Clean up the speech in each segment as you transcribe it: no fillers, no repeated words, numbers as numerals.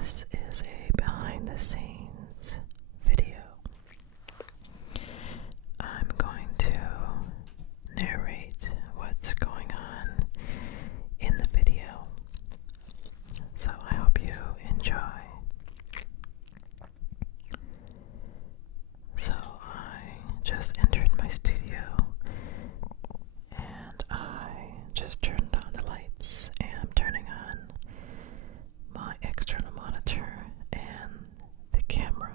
This is a behind the scenes video. I'm going to narrate what's going on in the video, so I hope you enjoy. So I just entered my studio and I just turned on the lights and I'm turning on my external monitor and the camera.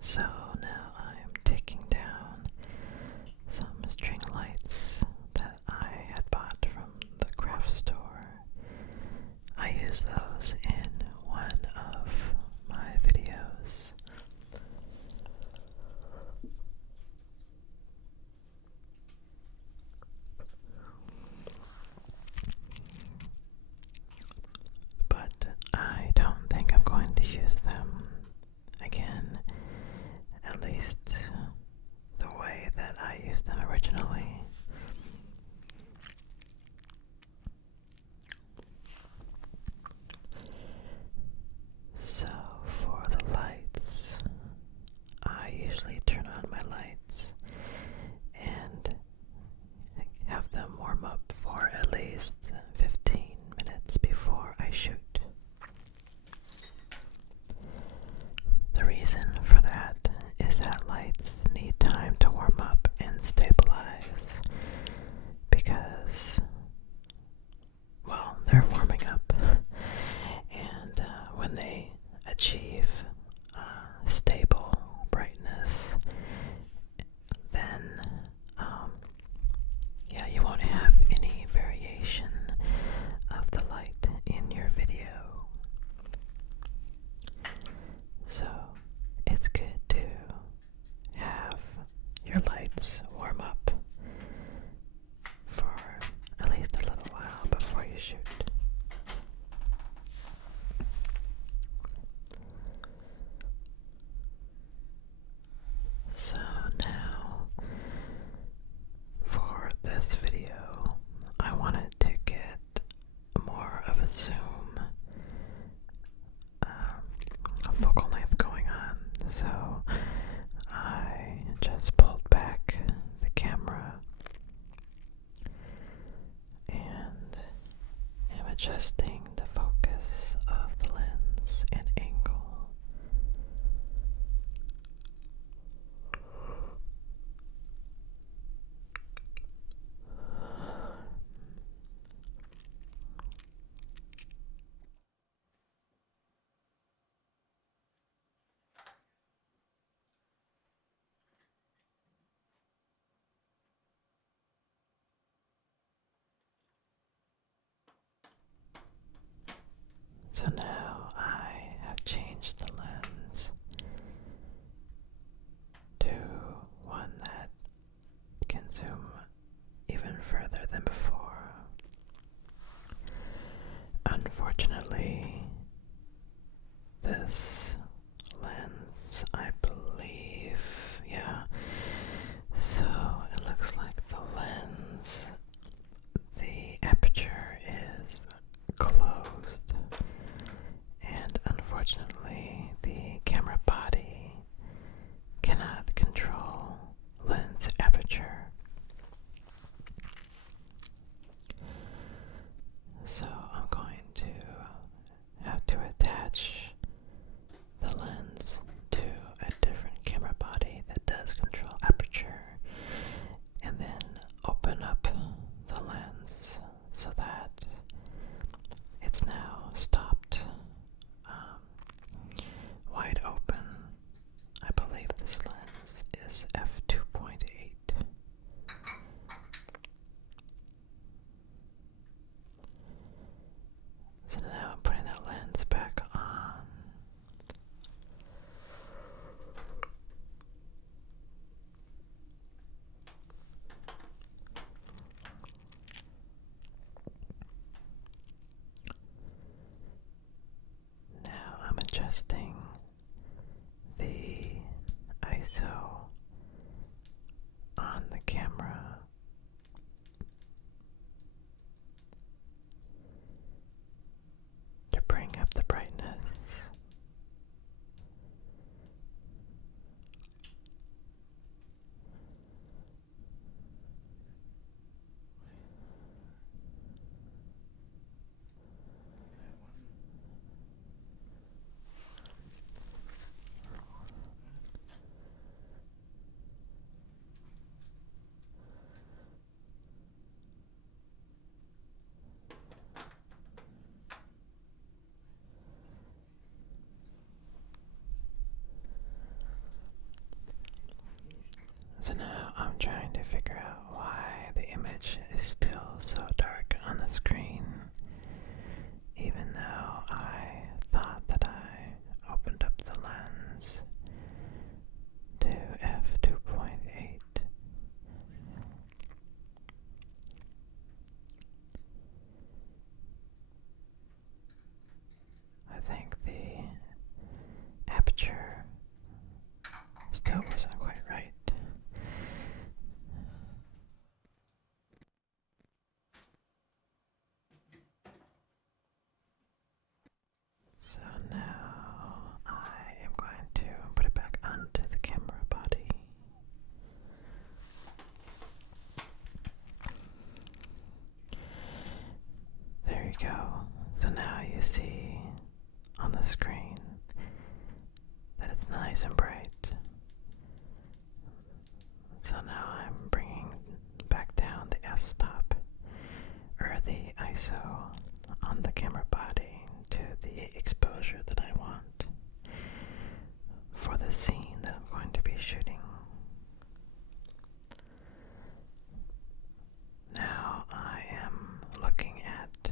So now I'm taking down some string lights that I had bought from the craft store. I use those in one of my videos. But I don't think I'm going to use them again, at least the way that I used them originally. So for the lights, I usually turn on my lights and have them warm up for at least 15 minutes before I shoot. The reason for that is that lights need time to warm up and stabilize because, well, they're warming up, and when they achieve stable brightness, then you won't have any variation of the light in your video. So it's good to have your lights warm up for at least a little while before you shoot. So now, for this video, I wanted to get more of a zoom focal length going on, so I just pulled back the camera and am adjusting the focus of the lens and angle. So now I have changed the lens to one that can zoom even further than before. Unfortunately, this lens, I believe, so it looks like the lens, the aperture is closed, and unfortunately the camera body cannot control lens aperture. So I'm going to have to attach the lens to a different camera body that does control aperture, and then open up the lens so that it's now stopped wide open. I believe this lens is f2.8. So now I'm putting that lens back on. Now I'm adjusting the ISO on the camera I'm trying to figure out why the image is still so dark on the screen, even though I thought that I opened up the lens to f2.8. I think the aperture still wasn't quite right. So now I am going to put it back onto the camera body. There you go. So now you see on the screen that it's nice and bright. So now I'm bringing back down the f-stop, or the ISO, on the camera body to the exposure that I want for the scene that I'm going to be shooting. Now I am looking at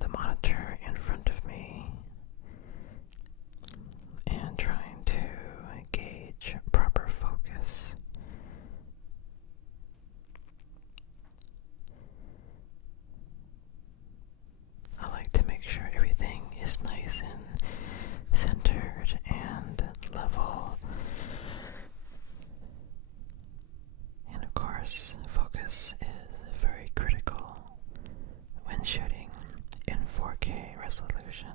the monitor in front of me and trying to gauge proper focus. I like to make sure everything is nice and centered and level. And of course, focus is very critical when shooting in 4K resolution.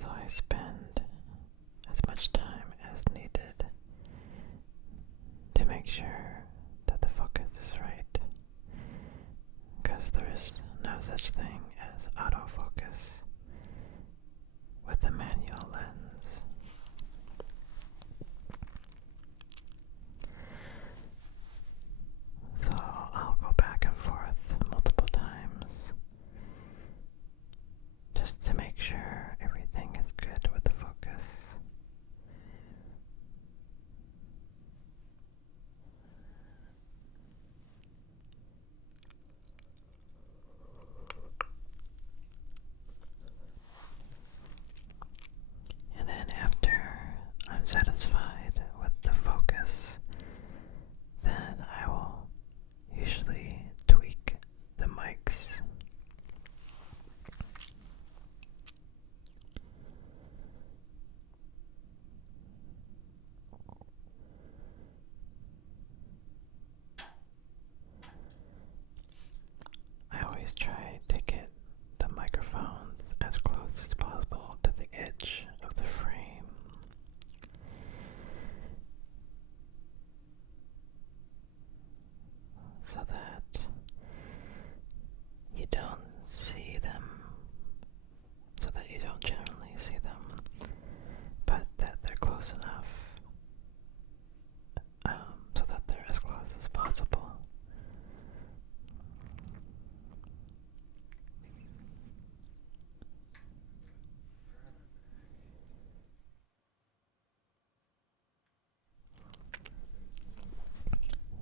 So I spend as much time as needed to make sure that the focus is right, because there is no such thing as autofocus with a manual lens. So I'll go back and forth multiple times just to make sure everything is good with the focus. And then after I'm satisfied with the focus, then I will usually tweak the mics. I always try to get the microphones as close as possible to the edge of the frame, so that you don't see them, so that you don't generally see them, but that they're close enough, so that they're as close as possible.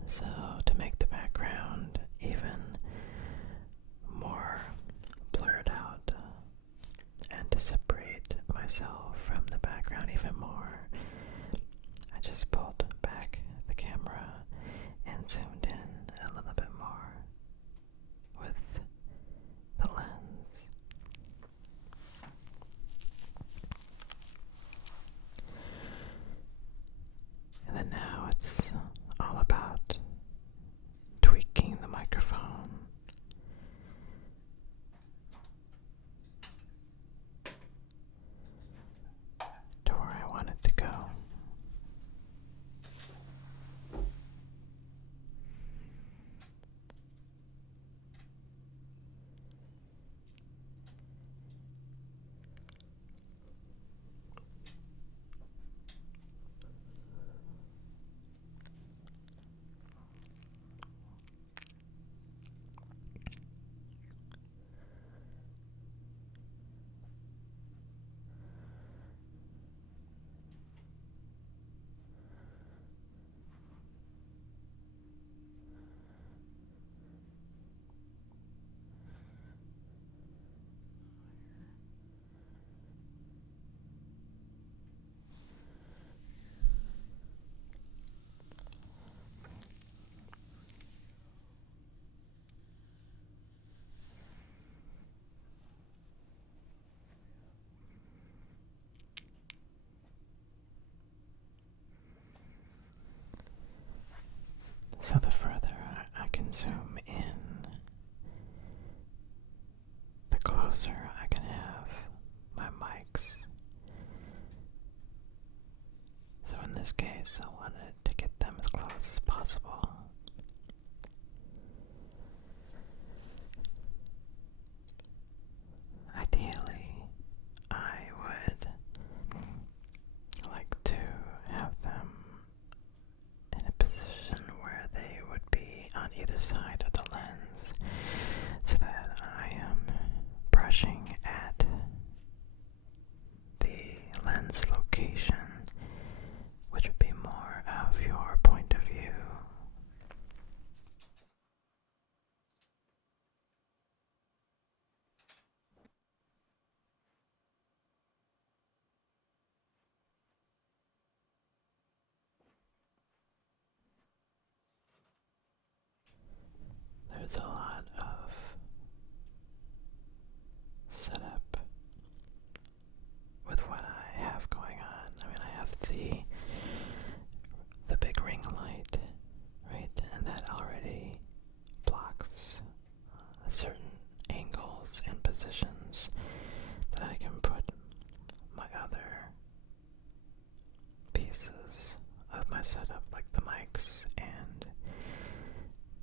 So to make the background even more blurred out, and to separate myself from the background even more, I just pulled back the camera and zoomed in a little bit more with the lens. And then now it's all about tweaking the microphone to where I want it to go. So the further I can zoom in, the closer I can have my mics. So in this case, I wanted to get them as close as possible. Ideally, I would like to have them in a position where they would be on either side of the lens so that I am brushing at the lens location, which would be more of your point of view. There's a lot of setup with what I have going on. I mean, I have the big ring light, right? And that already blocks certain angles and positions that I can put my other pieces of my setup, like the mics and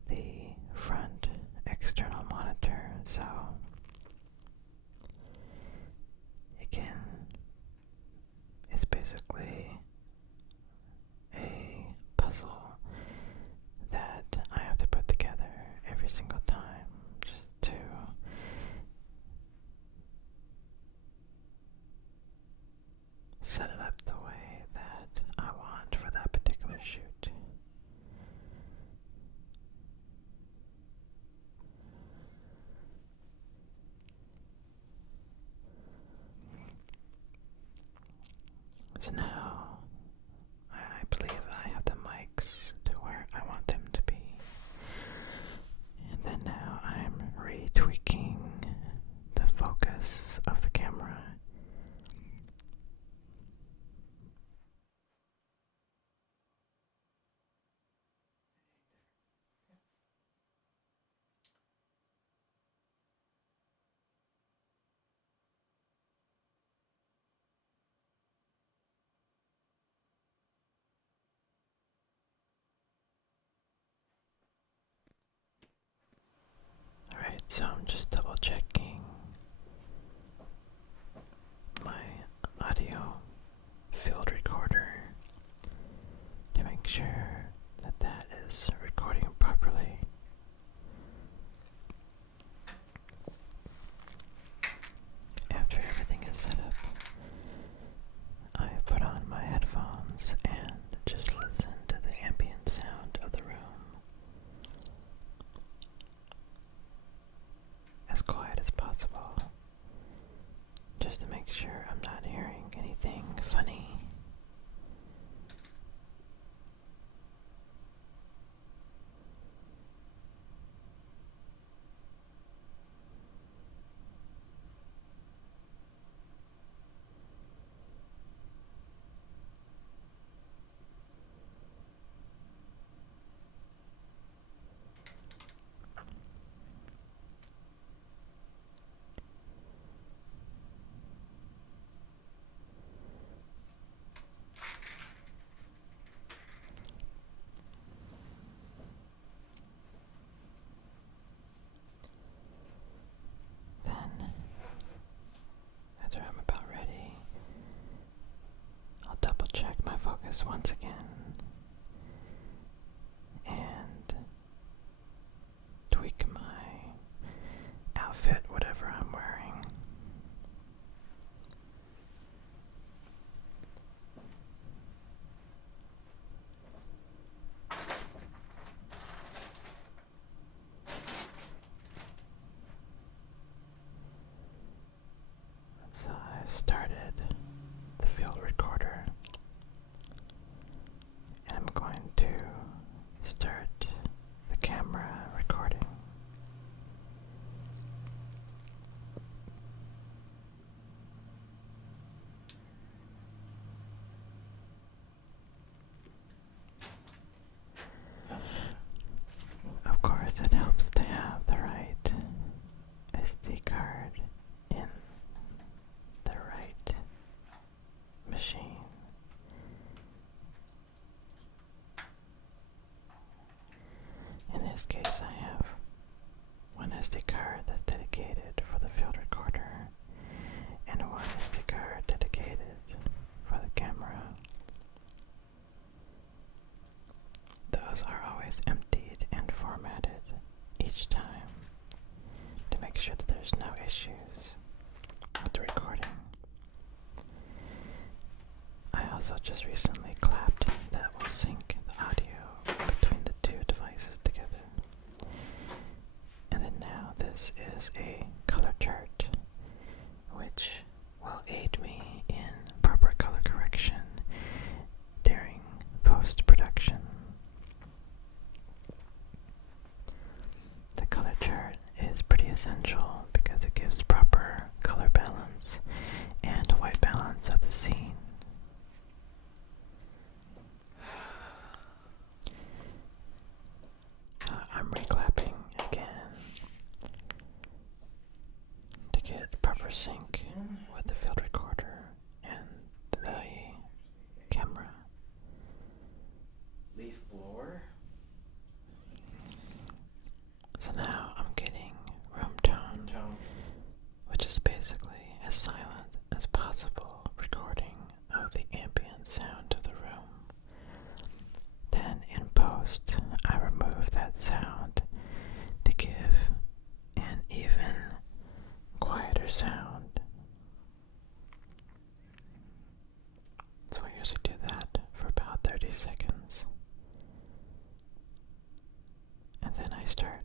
the front external monitor. So it's basically a puzzle that I have to put together every single time just to set it up the way that I want for that particular shoot. So now I believe I have the mics to where I want them to be. And then now I'm retweaking the focus of the camera. Alright, so I'm just double checking my audio field recorder to make sure that that is recording properly. After everything is set up, I put on my headphones and just listen to the ambient sound of the room. As quiet as possible, just to make sure I'm not hearing anything funny. Then, after I'm about ready, I'll double check my focus once again and tweak my outfit, whatever I'm wearing. So I've started the field recorder. this case, I have one SD card that's dedicated for the field recorder, and one SD card dedicated for the camera. Those are always emptied and formatted each time to make sure that there's no issues with the recording. I also just recently clapped that will sync the audio between the two devices together. And then now this is a color chart, which will aid me in proper color correction during post-production. The color chart is pretty essential because it gives proper color balance and white balance of the scene. I'm reclapping again to get proper sync with the field recorder and the camera. Leaf blower. So now I'm getting room tone, which is basically as silent as possible recording of the ambient sound of the room. Then in post, I remove that sound to give an even quieter sound. So I usually do that for about 30 seconds. And then I start.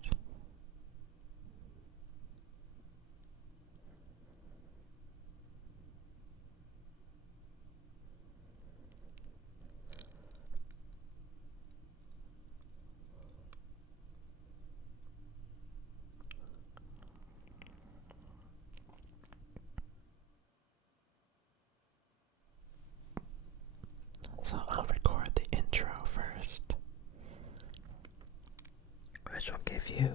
So I'll record the intro first, which will give you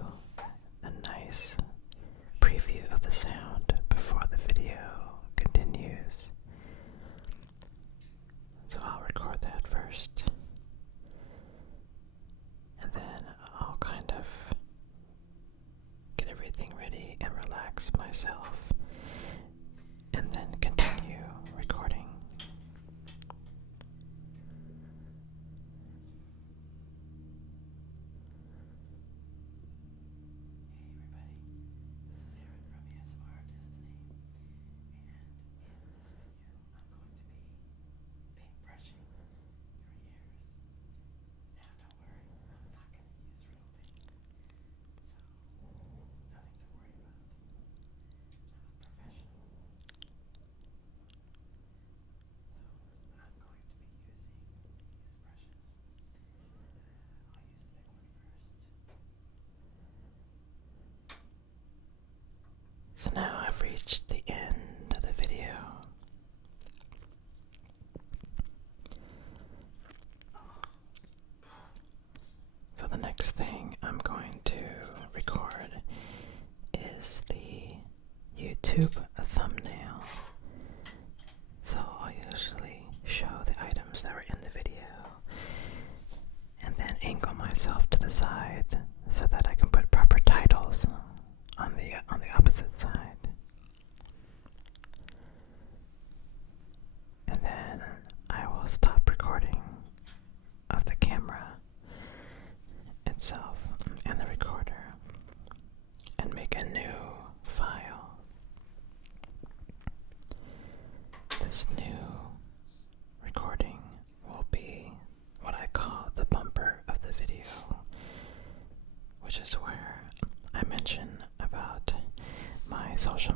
a nice preview of the sound before the video continues. So I'll record that first, and then I'll kind of get everything ready and relax myself, and then continue recording. So now I've reached the end of the video. So the next thing I'm going to record is the YouTube thumbnail. So I'll usually show the items that were in the video and then angle myself to the side so that I can put proper titles on the opposite side. And then I will stop recording of the camera itself and the recorder and make a new file. This new recording will be what I call the bumper of the video, which is where I mention about my social